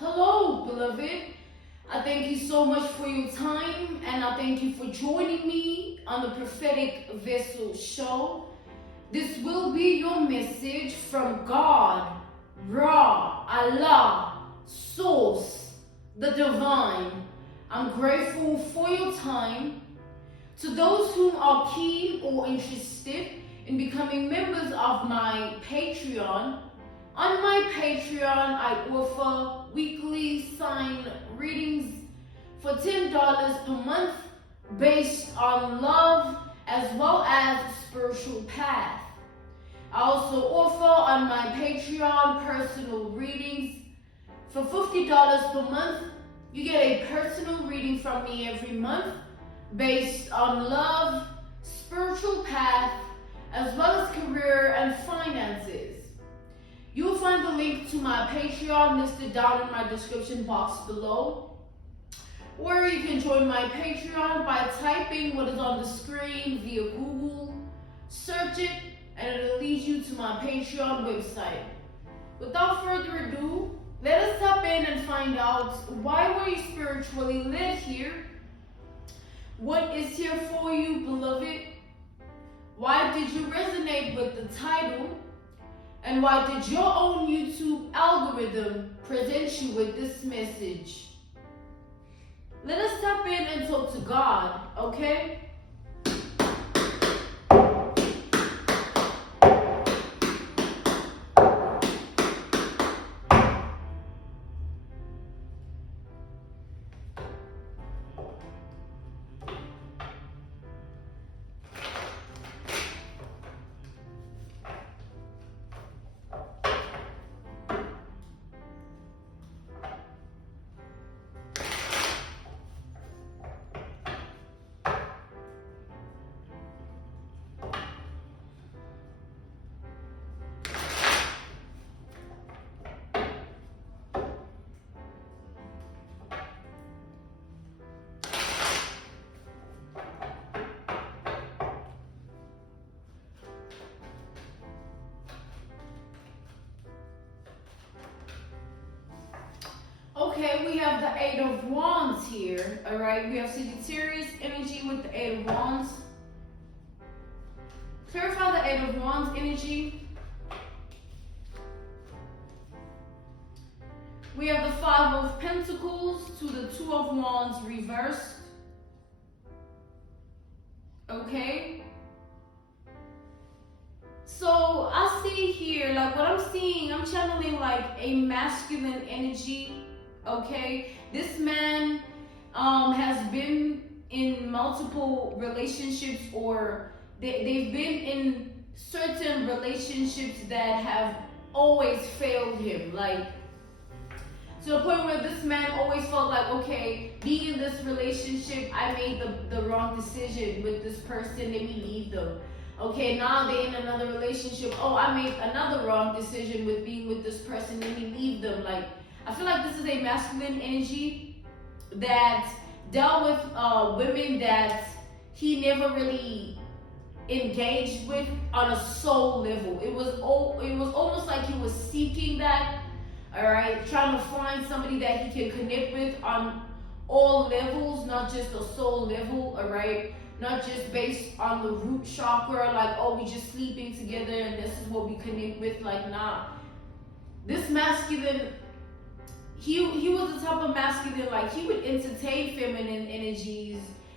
Hello, beloved. I thank you so much for your time, and I thank you for joining me on the Prophetic Vessel Show. This will be your message from God, Ra, Allah, Source, the Divine. I'm grateful for your time. To those who are keen or interested in becoming members of my Patreon, on my Patreon, I offer weekly sign readings for $10 per month based on love as well as spiritual path. I also offer on my Patreon personal readings for $50 per month. You get a personal reading from me every month based on love, spiritual path, as well as career and finances. You will find the link to my Patreon listed down in my description box below. Or you can join my Patreon by typing what is on the screen via Google. Search it and it'll lead you to my Patreon website. Without further ado, let us tap in and find out, why were you spiritually led here? What is here for you, beloved? Why did you resonate with the title? And why did your own YouTube algorithm present you with this message? Let us tap in and talk to God, okay? Okay, we have the Eight of Wands here, all right? We have Sagittarius energy with the Eight of Wands. Clarify the Eight of Wands energy. We have the Five of Pentacles to the Two of Wands reversed. Okay? So I see here, like what I'm seeing, I'm channeling like a masculine energy. Okay, this man has been in multiple relationships, or they've been in certain relationships that have always failed him, like to the point where this man always felt like, okay, being in this relationship, I made the wrong decision with this person, let me leave them. Okay, now they're in another relationship, oh, I made another wrong decision with being with this person, let me leave them. Like, I feel like this is a masculine energy that dealt with women that he never really engaged with on a soul level. It was almost like he was seeking that, all right, trying to find somebody that he can connect with on all levels, not just a soul level, all right, not just based on the root chakra, like, oh, we just sleeping together and this is what we connect with. Like, nah, this masculine, he was the type of masculine, like he would entertain feminine energies,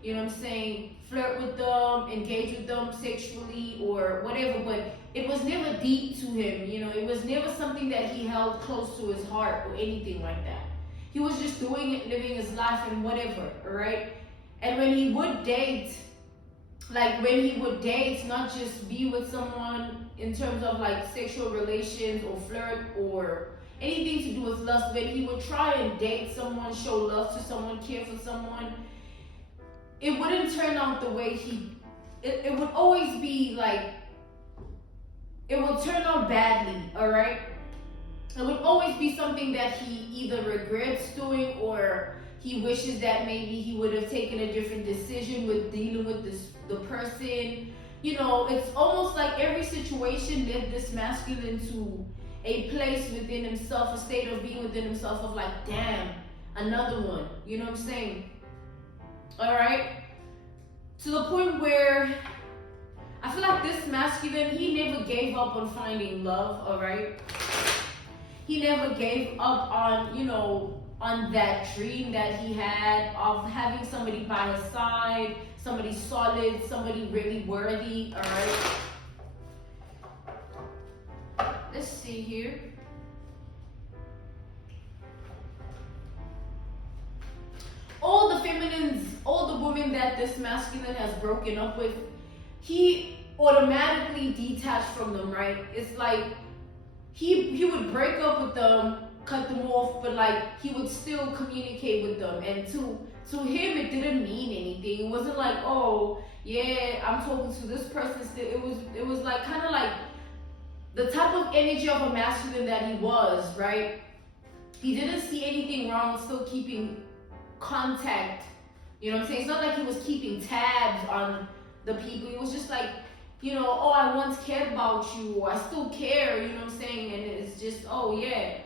you know what I'm saying, flirt with them, engage with them sexually or whatever, but it was never deep to him, you know, it was never something that he held close to his heart or anything like that. He was just doing it, living his life and whatever, all right? And when he would date, not just be with someone in terms of like sexual relations or flirt or anything to do with lust, when he would try and date someone, show love to someone, care for someone, it wouldn't turn out the way it would always be like, it would turn out badly, all right? It would always be something that he either regrets doing or he wishes that maybe he would have taken a different decision with dealing with the person. You know, it's almost like every situation led this masculine to a place within himself, a state of being within himself of like, damn, another one. You know what I'm saying? All right? To the point where I feel like this masculine, he never gave up on finding love, all right? He never gave up on, you know, on that dream that he had of having somebody by his side, somebody solid, somebody really worthy, all right? Let's see here. All the feminines, all the women that this masculine has broken up with, he automatically detached from them, right? It's like he would break up with them, cut them off, but like he would still communicate with them. And to him, it didn't mean anything. It wasn't like, oh yeah, I'm talking to this person still. It was like kind of like the type of energy of a masculine that he was, right? He didn't see anything wrong with still keeping contact. You know what I'm saying? It's not like he was keeping tabs on the people. It was just like, you know, oh, I once cared about you, or I still care, you know what I'm saying? And it's just, oh yeah,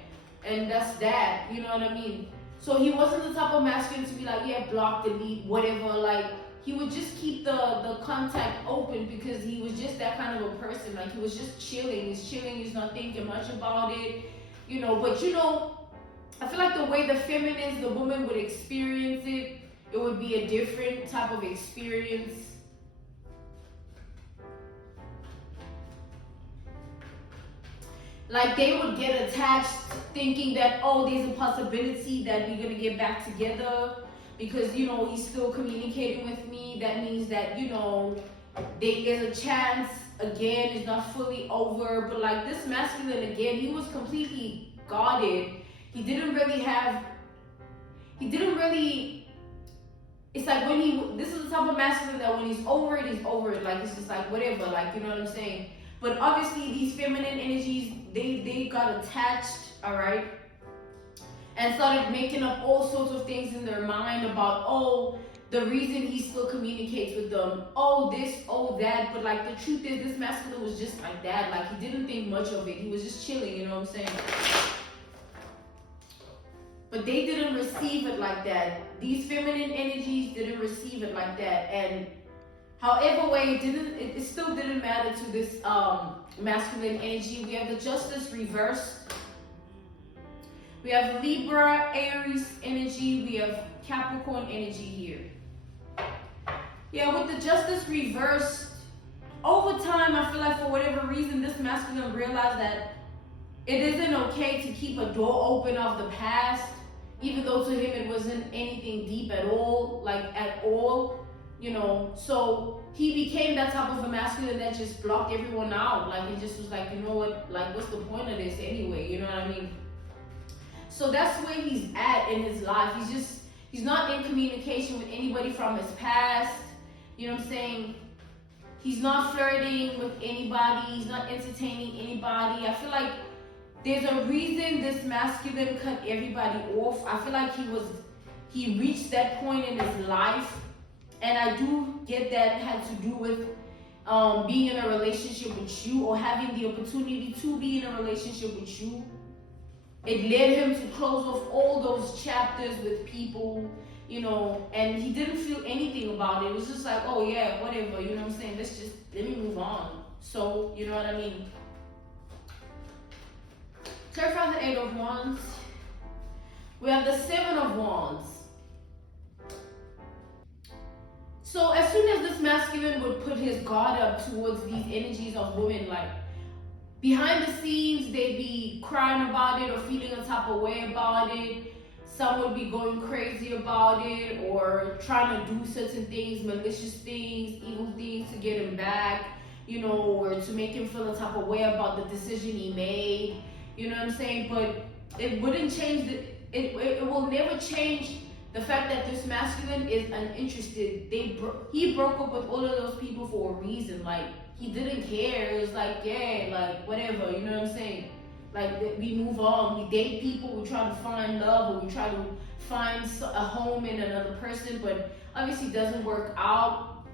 and that's that, you know what I mean? So he wasn't the type of masculine to be like, yeah, block, delete, whatever. Like, he would just keep the contact open because he was just that kind of a person. Like, he was just chilling. He's chilling. He's not thinking much about it, you know. But, you know, I feel like the way the feminines, the woman would experience it, it would be a different type of experience. Like, they would get attached thinking that, oh, there's a possibility that we're going to get back together because, you know, he's still communicating with me. That means that, you know, there's a chance, again, it's not fully over. But like this masculine, again, he was completely guarded. He didn't really, it's like when this is the type of masculine that when he's over it, he's over it. Like, it's just like, whatever, like, you know what I'm saying? But obviously these feminine energies, they got attached, all right? And started making up all sorts of things in their mind about, oh, the reason he still communicates with them, oh, this, oh, that. But like, the truth is, this masculine was just like that. Like, he didn't think much of it. He was just chilling, you know what I'm saying? But they didn't receive it like that. These feminine energies didn't receive it like that. And however way, it still didn't matter to this masculine energy. We have the Justice reversed. We have Libra, Aries energy. We have Capricorn energy here. Yeah, with the Justice reversed, over time, I feel like for whatever reason, this masculine realized that it isn't okay to keep a door open of the past, even though to him it wasn't anything deep at all, like at all, you know. So he became that type of a masculine that just blocked everyone out. Like, he just was like, you know what, like, what's the point of this anyway, you know what I mean? So that's where he's at in his life. He's not in communication with anybody from his past, you know what I'm saying? He's not flirting with anybody. He's not entertaining anybody. I feel like there's a reason this masculine cut everybody off. I feel like he reached that point in his life, and I do get that had to do with being in a relationship with you, or having the opportunity to be in a relationship with you. It led him to close off all those chapters with people, you know, and he didn't feel anything about it. It was just like, oh yeah, whatever, you know what I'm saying? Let me move on. So, you know what I mean? Clarify the 8 of Wands. We have the 7 of Wands. So as soon as this masculine would put his guard up towards these energies of women, like, behind the scenes, they'd be crying about it or feeling a type of way about it. Some would be going crazy about it or trying to do certain things, malicious things, evil things to get him back, you know, or to make him feel a type of way about the decision he made. You know what I'm saying? But it wouldn't change it will never change the fact that this masculine is uninterested. He broke up with all of those people for a reason. Like, he didn't care. It was like, yeah, like, whatever, you know what I'm saying? Like, we move on. We date people. We try to find love, or we try to find a home in another person, but obviously it doesn't work out.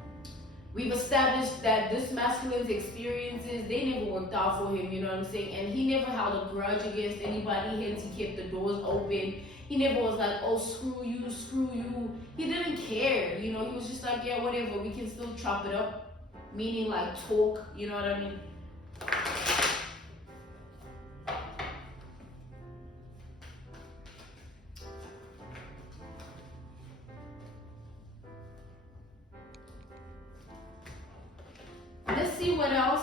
We've established that this masculine's experiences, they never worked out for him, you know what I'm saying? And he never held a grudge against anybody, hence he kept the doors open. He never was like, oh, screw you, screw you. He didn't care, you know, he was just like, yeah, whatever, we can still chop it up. Meaning like talk, you know what I mean? Let's see what else.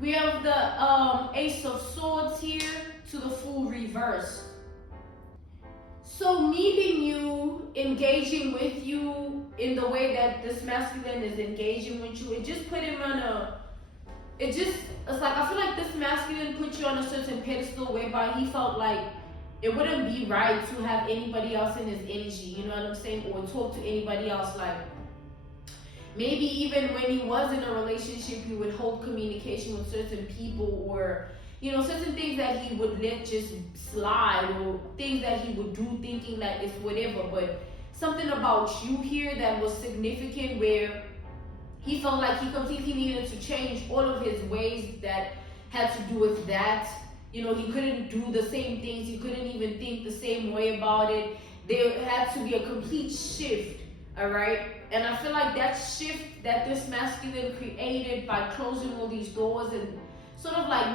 We have the Ace of Swords here to the Fool reverse. So meeting you, engaging with you in the way that this masculine is engaging with you, it just put him on it's like, I feel like this masculine put you on a certain pedestal whereby he felt like it wouldn't be right to have anybody else in his energy, you know what I'm saying? Or talk to anybody else. Like, maybe even when he was in a relationship, he would hold communication with certain people, or, you know, certain things that he would let just slide, or things that he would do thinking that it's whatever. But something about you here that was significant, where he felt like he completely needed to change all of his ways that had to do with that. You know, he couldn't do the same things. He couldn't even think the same way about it. There had to be a complete shift, all right? And I feel like that shift that this masculine created by closing all these doors and sort of like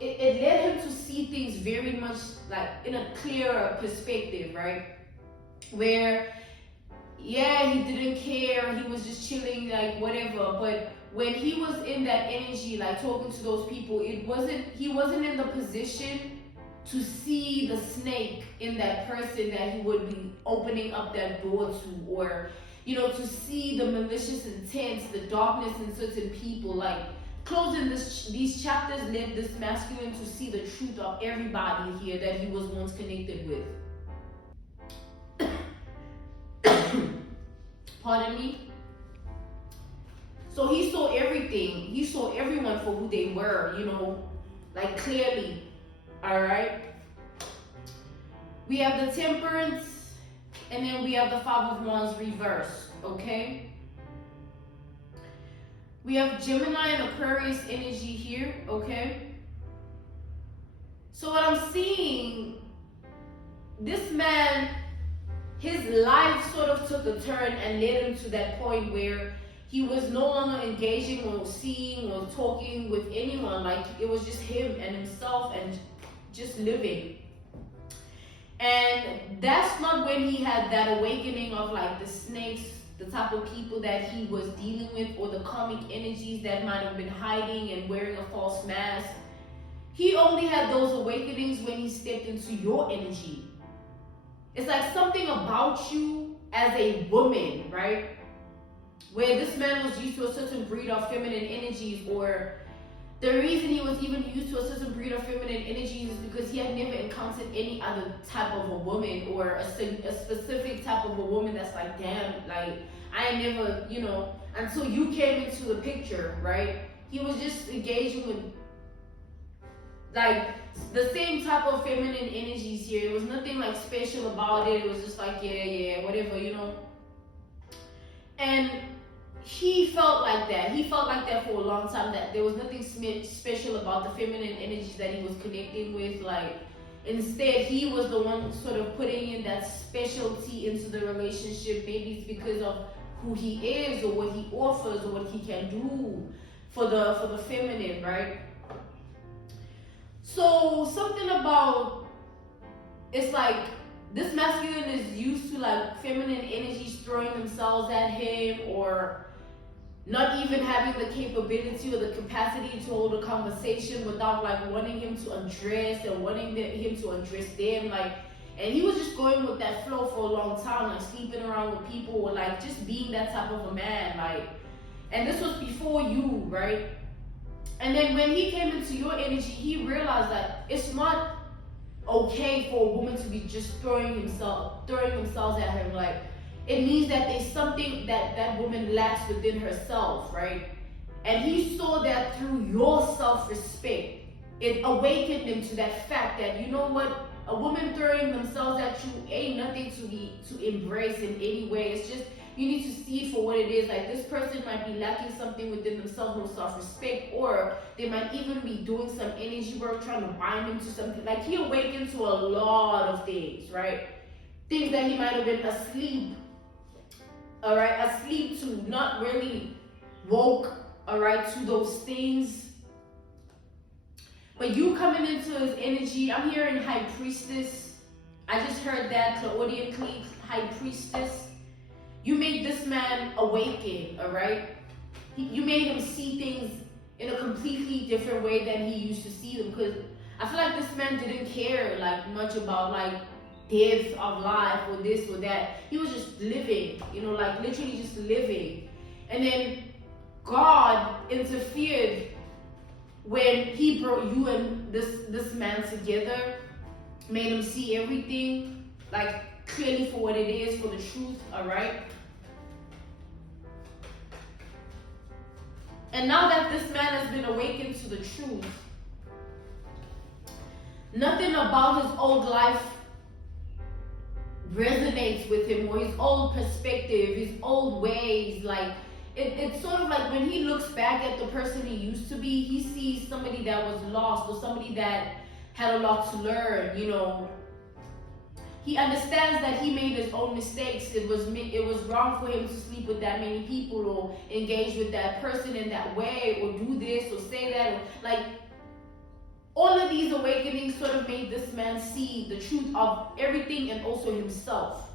it led him to see things very much like in a clearer perspective, right? Where, yeah, he didn't care. He was just chilling, like whatever. But when he was in that energy, like talking to those people, he wasn't in the position to see the snake in that person that he would be opening up that door to, or, you know, to see the malicious intents, the darkness in certain people. Like, closing these chapters led this masculine to see the truth of everybody here that he was once connected with. Pardon me? So he saw everything. He saw everyone for who they were, you know, like clearly. All right. We have the Temperance, and then we have the Five of Wands reverse. Okay. We have Gemini and Aquarius energy here. Okay. So what I'm seeing, this man, his life sort of took a turn and led him to that point where he was no longer engaging or seeing or talking with anyone. Like, it was just him and himself and just living. And that's not when he had that awakening of like the snakes, the type of people that he was dealing with, or the karmic energies that might have been hiding and wearing a false mask. He only had those awakenings when he stepped into your energy. It's like something about you as a woman, right? Where this man was used to a certain breed of feminine energies, or the reason he was even used to a certain breed of feminine energies is because he had never encountered any other type of a woman, or a specific type of a woman that's like, damn, like, I ain't never, you know, until you came into the picture, right? He was just engaging with like the same type of feminine energies here. It was nothing like special about it. It was just like, yeah, whatever, you know. And he felt like that. He felt like that for a long time, that there was nothing special about the feminine energies that he was connecting with. Like, instead, he was the one sort of putting in that specialty into the relationship. Maybe it's because of who he is, or what he offers, or what he can do for the feminine, right? So something about, it's like this masculine is used to like feminine energies throwing themselves at him, or not even having the capability or the capacity to hold a conversation without like wanting him to undress and wanting him to undress them. Like, and he was just going with that flow for a long time, like sleeping around with people, or like just being that type of a man. Like, and this was before you, right? And then when he came into your energy, he realized that it's not okay for a woman to be just throwing themselves at him. Like, it means that there's something that that woman lacks within herself, right? And he saw that through your self-respect. It awakened him to that fact that, you know what, a woman throwing themselves at you ain't nothing to embrace in any way. It's just, you need to see it for what it is. Like, this person might be lacking something within themselves, no self-respect, or they might even be doing some energy work, trying to bind into something. Like, he awakened to a lot of things, right? Things that he might have been asleep, all right, asleep to, not really woke, all right, to those things. But you coming into his energy, I'm hearing High Priestess. I just heard that, Claudian High Priestess. You made this man awaken, all right? You made him see things in a completely different way than he used to see them. Because I feel like this man didn't care like much about like death of life or this or that. He was just living, you know, like literally just living. And then God interfered when he brought you and this man together, made him see everything like clearly for what it is, for the truth, all right? And now that this man has been awakened to the truth, nothing about his old life resonates with him, or his old perspective, his old ways. Like, it's sort of like when he looks back at the person he used to be, he sees somebody that was lost, or somebody that had a lot to learn, you know. He understands that he made his own mistakes. It was wrong for him to sleep with that many people, or engage with that person in that way, or do this or say that, or like, all of these awakenings sort of made this man see the truth of everything and also himself,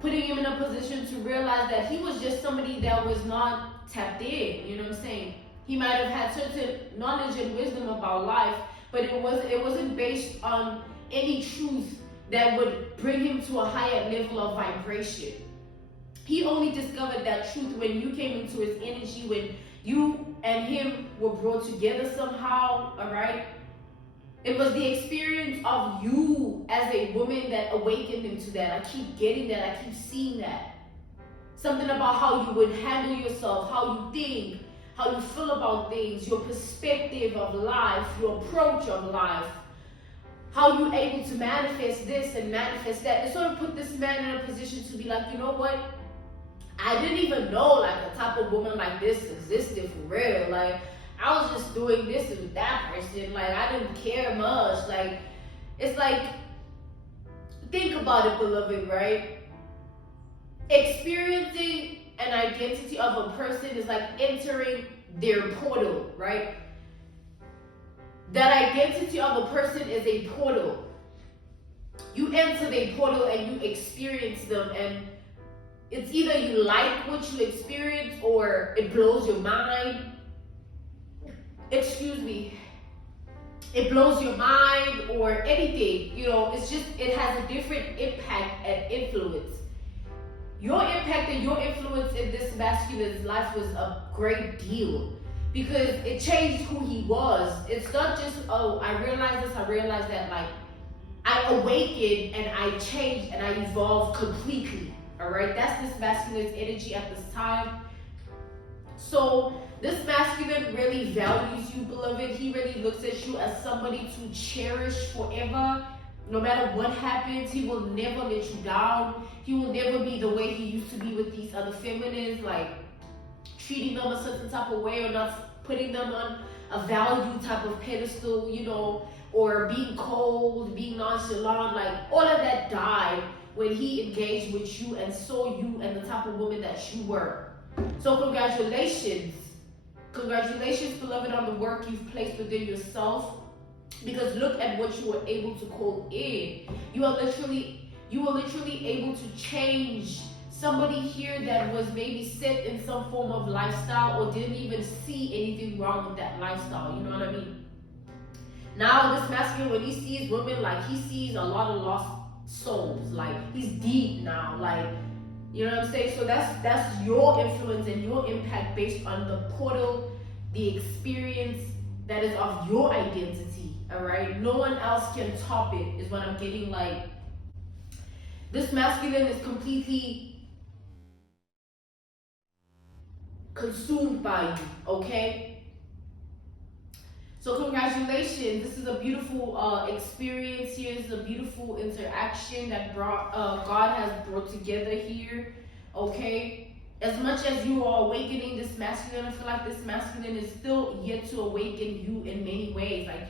putting him in a position to realize that he was just somebody that was not tapped in. You know what I'm saying? He might have had certain knowledge and wisdom about life, but it wasn't based on any truth that would bring him to a higher level of vibration. He only discovered that truth when you came into his energy, when you and him were brought together somehow, all right? It was the experience of you as a woman that awakened him to that. I keep getting that. I keep seeing that. Something about how you would handle yourself, how you think, how you feel about things, your perspective of life, your approach of life, how you're able to manifest this and manifest that. It sort of put this man in a position to be like, you know what? I didn't even know like a type of woman like this existed for real. Like, I was just doing this with that person. Like, I didn't care much. Like, it's like, think about it, beloved, right? Experiencing an identity of a person is like entering their portal, right? That identity of a person is a portal. You enter the portal and you experience them, and it's either you like what you experience or it blows your mind. Excuse me. It blows your mind or anything. You know, it's just, it has a different impact and influence. Your impact and your influence in this masculine's life was a great deal, because it changed who he was. It's not just, oh, I realized this, I realized that. Like, I awakened and I changed and I evolved completely. All right, that's this masculine's energy at this time. So this masculine really values you, beloved. He really looks at you as somebody to cherish forever. No matter what happens, he will never let you down. He will never be the way he used to be with these other feminines, like treating them a certain type of way, or not putting them on a value type of pedestal, you know, or being cold, being nonchalant. Like, all of that died when he engaged with you and saw you and the type of woman that you were. So congratulations. Congratulations, beloved, on the work you've placed within yourself. Because look at what you were able to call in. You were literally able to change somebody here that was maybe set in some form of lifestyle, or didn't even see anything wrong with that lifestyle. You know what I mean? Now this masculine, when he sees women, like, he sees a lot of lost souls. Like, he's deep now. Like, you know what I'm saying? So that's your influence and your impact based on the portal, the experience that is of your identity. All right, no one else can top it, is what I'm getting. Like, this masculine is completely consumed by you. Okay, So congratulations. This is a beautiful experience here. It's a beautiful interaction that God has brought together here. Okay. As much as you are awakening this masculine, I feel like this masculine is still yet to awaken you in many ways. Like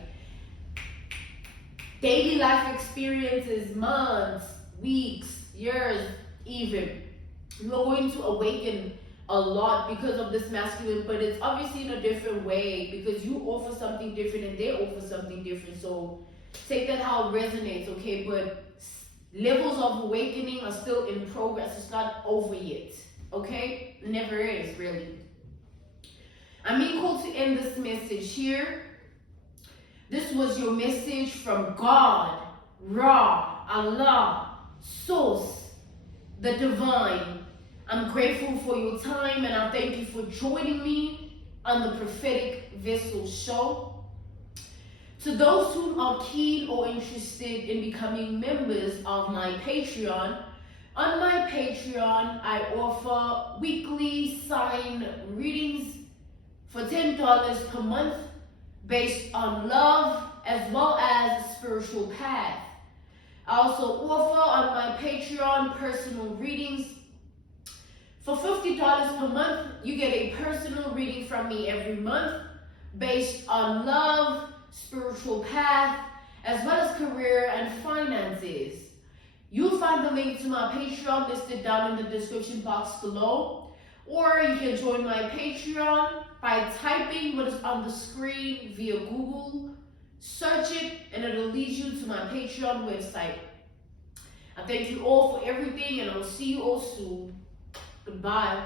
daily life experiences, months, weeks, years, even. You are going to awaken a lot because of this masculine, but it's obviously in a different way because you offer something different and they offer something different. So take that how it resonates, okay? But levels of awakening are still in progress. It's not over yet, okay? It never is, really. I'm being called to end this message here. This was your message from God, Ra, Allah, Source, the Divine. I'm grateful for your time and I thank you for joining me on the Prophetic Vessel Show. To those who are keen or interested in becoming members of my Patreon, on my Patreon I offer weekly sign readings for $10 per month based on love as well as spiritual path. I also offer on my Patreon personal readings. For $50 per month, you get a personal reading from me every month based on love, spiritual path, as well as career and finances. You'll find the link to my Patreon listed down in the description box below, or you can join my Patreon by typing what is on the screen via Google. Search it and it'll lead you to my Patreon website. I thank you all for everything and I'll see you all soon. Goodbye.